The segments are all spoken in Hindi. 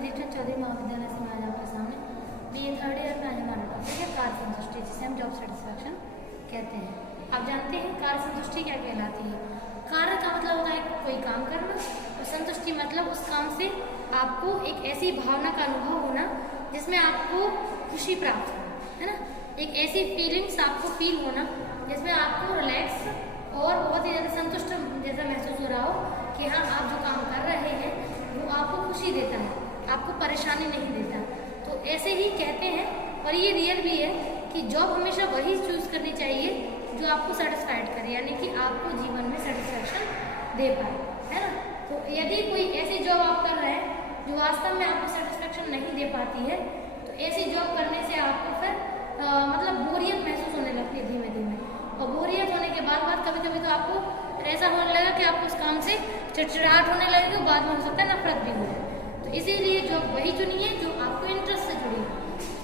दीक्षण चौधरी महाविद्यालय से मैं आज आपके सामने BA थर्ड ईयर में आज हमारा टॉपिक है कार्य संतुष्टि, जिसे हम जॉब सेटिस्फैक्शन कहते हैं। आप जानते हैं कार्य संतुष्टि क्या कहलाती है। कार्य का मतलब होता है कोई काम करना, और संतुष्टि मतलब उस काम से आपको एक ऐसी भावना का अनुभव होना जिसमें आपको खुशी प्राप्त हो, है ना। एक ऐसी फीलिंग्स आपको फील होना जिसमें आपको रिलैक्स और बहुत ही ज़्यादा संतुष्ट जैसा महसूस हो रहा हो कि हाँ, आप जो काम कर रहे हैं वो आपको खुशी देता है, आपको परेशानी नहीं देता। तो ऐसे ही कहते हैं, और ये रियल भी है कि जॉब हमेशा वही चूज़ करनी चाहिए जो आपको सेटिस्फाइड करे, यानी कि आपको जीवन में सेटिस्फैक्शन दे पाए, है ना। तो यदि कोई ऐसी जॉब आप कर रहे हैं जो वास्तव में आपको सेटिस्फैक्शन नहीं दे पाती है, तो ऐसी जॉब करने से आपको फिर मतलब बोरियत महसूस होने लगती है धीमे धीमे, और बोरियत होने के बाद कभी कभी तो आपको ऐसा होने लगेगा कि आपको उस काम से चिड़चिड़ाहट होने लगेगी, और बाद में हो सकता है नफरत भी हो। तो इसीलिए जॉब वही चुनिए जो आपको इंटरेस्ट से जुड़ी हो,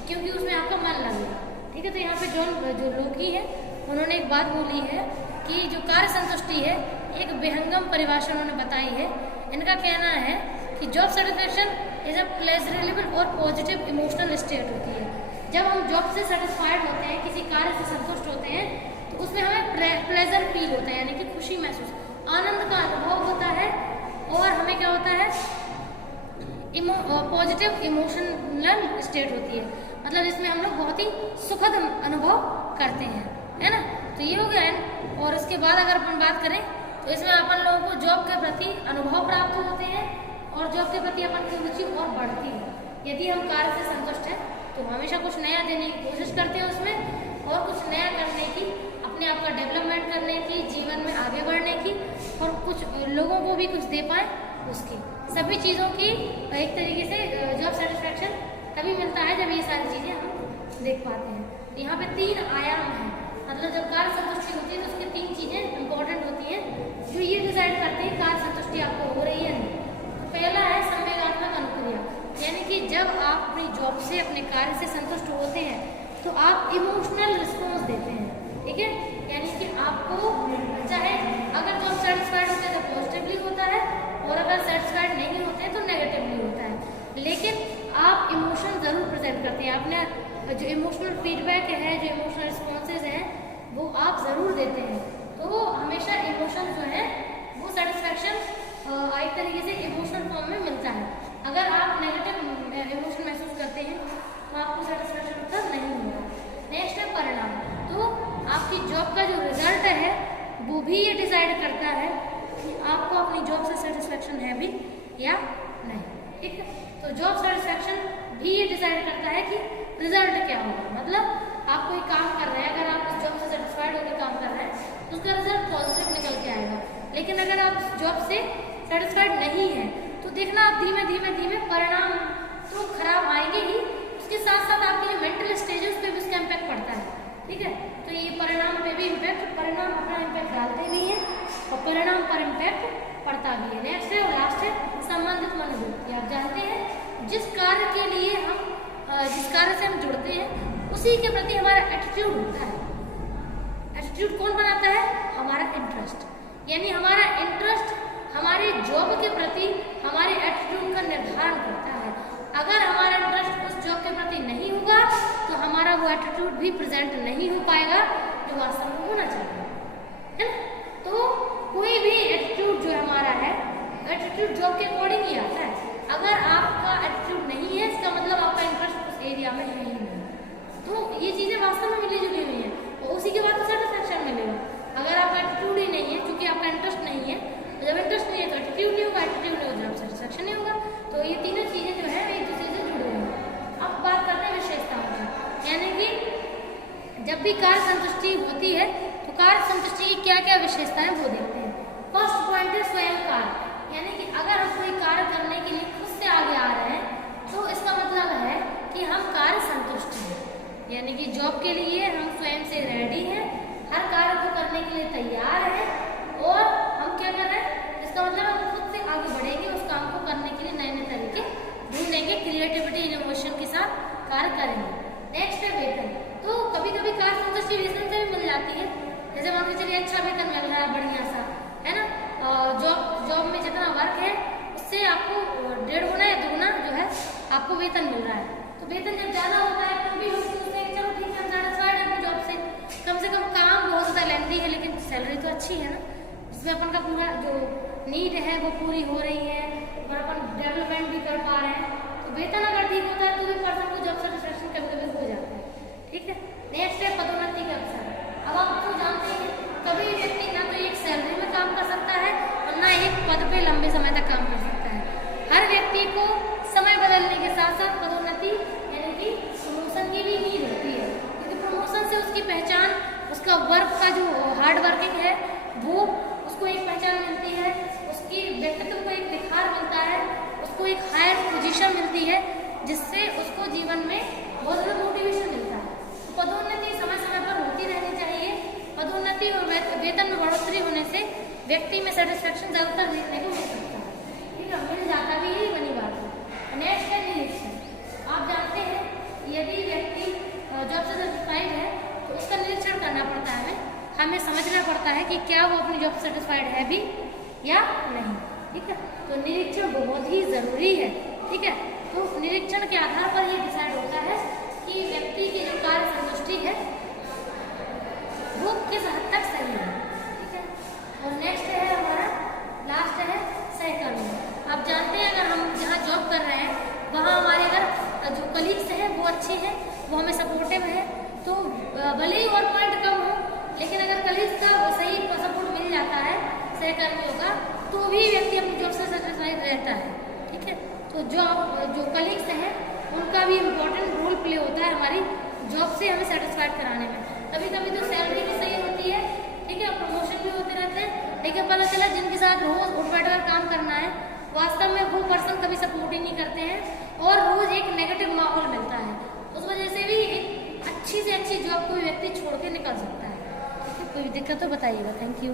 क्योंकि उसमें आपका मन लगेगा, ठीक है। तो यहाँ पे जो लोकी है उन्होंने एक बात बोली है कि जो कार्य संतुष्टि है एक विहंगम परिभाषा उन्होंने बताई है। इनका कहना है कि job satisfaction is a pleasurable और पॉजिटिव इमोशनल स्टेट होती है। जब हम जॉब से सेटिस्फाइड होते हैं, किसी कार्य से संतुष्ट होते हैं, तो उसमें हमें प्लेजर फील होता है, यानी कि खुशी महसूस, आनंद का अनुभव होता है, और हमें क्या होता है, पॉजिटिव इमोशनल स्टेट होती है, मतलब इसमें हम लोग बहुत ही सुखद अनुभव करते हैं, है ना। तो ये हो गया। और इसके बाद अगर अपन बात करें तो इसमें अपन लोगों को जॉब के प्रति अनुभव प्राप्त होते हैं, और जॉब के प्रति अपन की रुचि और बढ़ती है। यदि हम कार्य से संतुष्ट हैं तो हमेशा कुछ नया देने की कोशिश करते हैं उसमें, और कुछ नया करने की, अपने आप का डेवलपमेंट करने की, जीवन में आगे बढ़ने की, और कुछ लोगों को भी कुछ दे पाए उसकी, सभी चीज़ों की एक तरीके से जॉब सेटिस्फैक्शन तभी मिलता है जब ये सारी चीज़ें हम देख पाते हैं। तो यहाँ पे 3 आयाम हैं, मतलब जब कार्य संतुष्टि होती है तो उसकी 3 चीज़ें इंपॉर्टेंट होती हैं जो ये डिसाइड करते हैं कार्य संतुष्टि आपको हो रही है नहीं। तो पहला है संवेगात्मक अनुक्रिया, यानी कि जब आप अपनी जॉब से, अपने कार्य से संतुष्ट होते हैं तो आप इमोशनल रिस्पॉन्स देते हैं, ठीक है। यानी कि आपको चाहे अगर जॉब सेटिस्फाइड होते हैं तो पॉजिटिवली होता है, और अगर सेटिस्फाइड नहीं होते हैं तो नेगेटिवली होता है, लेकिन आप इमोशन ज़रूर प्रेजेंट करते हैं। अपने जो इमोशनल फीडबैक है, जो इमोशनल रिस्पॉन्सेज हैं, वो आप ज़रूर देते हैं। तो हमेशा इमोशन जो है वो सेटिस्फैक्शन एक तरीके से इमोशनल फॉर्म में मिलता है। अगर आप नेगेटिव इमोशन महसूस करते हैं तो आपको सेटिस्फैक्शन उत्तर नहीं होगा। नेक्स्ट है परिणाम। तो आपकी जॉब का जो रिजल्ट है वो भी ये डिसाइड करता है कि आपको अपनी जॉब से सेटिस्फैक्शन है भी या नहीं, ठीक है। तो जॉब सेटिस्फैक्शन भी ये डिसाइड करता है कि रिजल्ट क्या होगा, मतलब आप कोई काम कर रहे हैं, अगर आप उस जॉब से सेटिस्फाइड होकर काम कर रहे हैं तो उसका रिजल्ट पॉजिटिव निकल के आएगा। लेकिन अगर आप उस जॉब से सेटिस्फाइड नहीं है तो देखना आप धीमे धीमे परिणाम तो खराब आएंगे ही, उसके साथ साथ आपकी जो मेंटल स्टेज है उस पर भी उसका इम्पैक्ट पड़ता है, ठीक है। तो ये परिणाम पे भी परिणाम अपना इम्पैक्ट डालते भी हैं, और परिणाम पर इम्पैक्ट पड़ता भी है। नेक्स्ट है और लास्ट है संबंधित मनोवृत्ति। आप जानते हैं जिस कार्य के लिए हम जिस कार्य से हम जुड़ते हैं उसी के प्रति हमारा एटीट्यूड होता है। एटीट्यूड कौन बनाता है? हमारा इंटरेस्ट, यानी हमारा इंटरेस्ट हमारी जॉब के प्रति हमारे एटीट्यूड का निर्धारण करता है। अगर हमारा इंटरेस्ट उस जॉब के प्रति नहीं होगा तो हमारा वो एटीट्यूड भी प्रेजेंट नहीं हो पाएगा जो वास्तव में होना चाहिए, है ना। तो कोई भी एटीट्यूड जो हमारा है, एटीट्यूड जॉब के अकॉर्डिंग ही आता है। अगर आपका एटीट्यूड नहीं है इसका मतलब आपका इंटरेस्ट उस एरिया में है ही नहीं। तो ये चीज़ें वास्तव में मिली जुली हुई हैं, और उसी के बाद तो सेटिस्फैक्शन मिलेगा। अगर आपका एटीट्यूड ही नहीं है, क्योंकि आपका इंटरेस्ट नहीं है, तो जब इंटरेस्ट नहीं है तो एटीट्यूड नहीं होगा, एटीट्यूड नहीं होगा जब सेटिस्फैक्शन नहीं होगा। तो ये तीनों चीज़ें जो है एक दूसरे से जुड़ी हुई हैं। अब बात करते हैं विशेषताओं की, यानी कि जब भी कार्य संतुष्टि होती है तो कार्य संतुष्टि की क्या क्या विशेषताएं वो देखते हैं। फर्स्ट पॉइंट है स्वयं कार्य, यानी कि अगर हम कोई कार्य करने के लिए खुद से आगे आ रहे हैं तो इसका मतलब है कि हम कार्य संतुष्ट हैं, यानी कि जॉब के लिए हम स्वयं से रेडी हैं, हर कार्य को करने के लिए तैयार हैं, और हम क्या कर रहे हैं, इसका मतलब हम खुद से आगे बढ़ेंगे, उस काम को करने के लिए नए नए तरीके ढूंढेंगे, क्रिएटिविटी इनोवेशन के साथ कार्य करेंगे। नेक्स्ट है वेतन। तो कभी कभी कार्य संतुष्टि वेतन से भी मिल जाती है, जैसे मान के चलिए अच्छा वेतन मिल रहा है बढ़िया सा, है ना। जॉब में जितना वर्क है उससे आपको 1.5 गुना या 2 गुना जो है आपको वेतन मिल रहा है, तो वेतन जब ज़्यादा होता है तो भी लोग सोचते हैं चलो ठीक है हम सेटिस्फाइड हैं अपनी जॉब से कम काम बहुत ज़्यादा लेंदी है लेकिन सैलरी तो अच्छी है ना, जिसमें अपन का पूरा जो नीड है वो पूरी हो रही है और अपन डेवलपमेंट भी कर पा रहे हैं। तो वेतन अगर ठीक होता है तो भी पर्सन को जॉब सेटिस्फेक्शन कभी कभी हो जाता है। ठीक है, नेक्स्ट है पदोन्नति के अवसर। अब आप तो जानते हैं कभी व्यक्ति ना तो एक सैलरी में काम कर सकता है और ना एक पद पे लंबे समय तक काम कर सकता है। हर व्यक्ति को समय बदलने के साथ साथ पदोन्नति यानी कि प्रमोशन की भी नीड होती है, क्योंकि प्रमोशन से उसकी पहचान, उसका वर्क का जो हार्ड वर्किंग है वो उसको एक पहचान मिलती है, उसकी व्यक्तित्व को एक निखार मिलता है, उसको एक हायर पोजीशन मिलती है जिससे उसको जीवन में बहुत ज़्यादा मोटिवेशन मिलता है। तो पदोन्नति समय समय पर होती रहनी चाहिए। पदोन्नति और वेतन में बढ़ोतरी होने से व्यक्ति में सेटिस्फेक्शन ज़्यादातर देखने को मिल सकता है। ठीक है, मिल जाता भी यही बनी बात है। नेक्स्ट है निरीक्षण। आप जानते हैं यदि व्यक्ति जॉब से सेटिस्फाइड है तो उसका निरीक्षण करना पड़ता है, हमें समझना पड़ता है कि क्या वो अपनी जॉब से सेटिस्फाइड है भी या नहीं। ठीक है, तो निरीक्षण बहुत ही ज़रूरी है। ठीक है, तो निरीक्षण के आधार पर ये डिसाइड होता है कि व्यक्ति की जो कार्य संतुष्टि है वो किस हद तक सही है। ठीक है, और नेक्स्ट है हमारा लास्ट है सहकर्मी। आप जानते हैं अगर हम जहाँ जॉब कर रहे हैं वहाँ हमारे अगर जो कलीग्स हैं वो अच्छे हैं, वो हमें सपोर्टिव है, तो भले ही और पॉइंट कम हो लेकिन अगर कलीग्स का सही सपोर्ट मिल जाता है सहकर्मियों का तो भी व्यक्ति अपनी जॉब से सेटिस्फाइड रहता है। ठीक है, तो जो कलीग्स हैं उनका भी इम्पोर्टेंट रोल प्ले होता है हमारी जॉब से हमें सेटिस्फाइड कराने में। कभी कभी तो सैलरी भी सही होती है, ठीक है, प्रमोशन भी होते रहते हैं, लेकिन पता चला जिनके साथ रोज उठ बैठ कर काम करना है वास्तव में वो पर्सन कभी सपोर्ट ही नहीं करते हैं और रोज एक नेगेटिव माहौल मिलता है। उस वजह से भी एक अच्छी से अच्छी जॉब कोई व्यक्ति छोड़ के निकल सकता है। कोई दिक्कत तो बताइएगा। Thank you.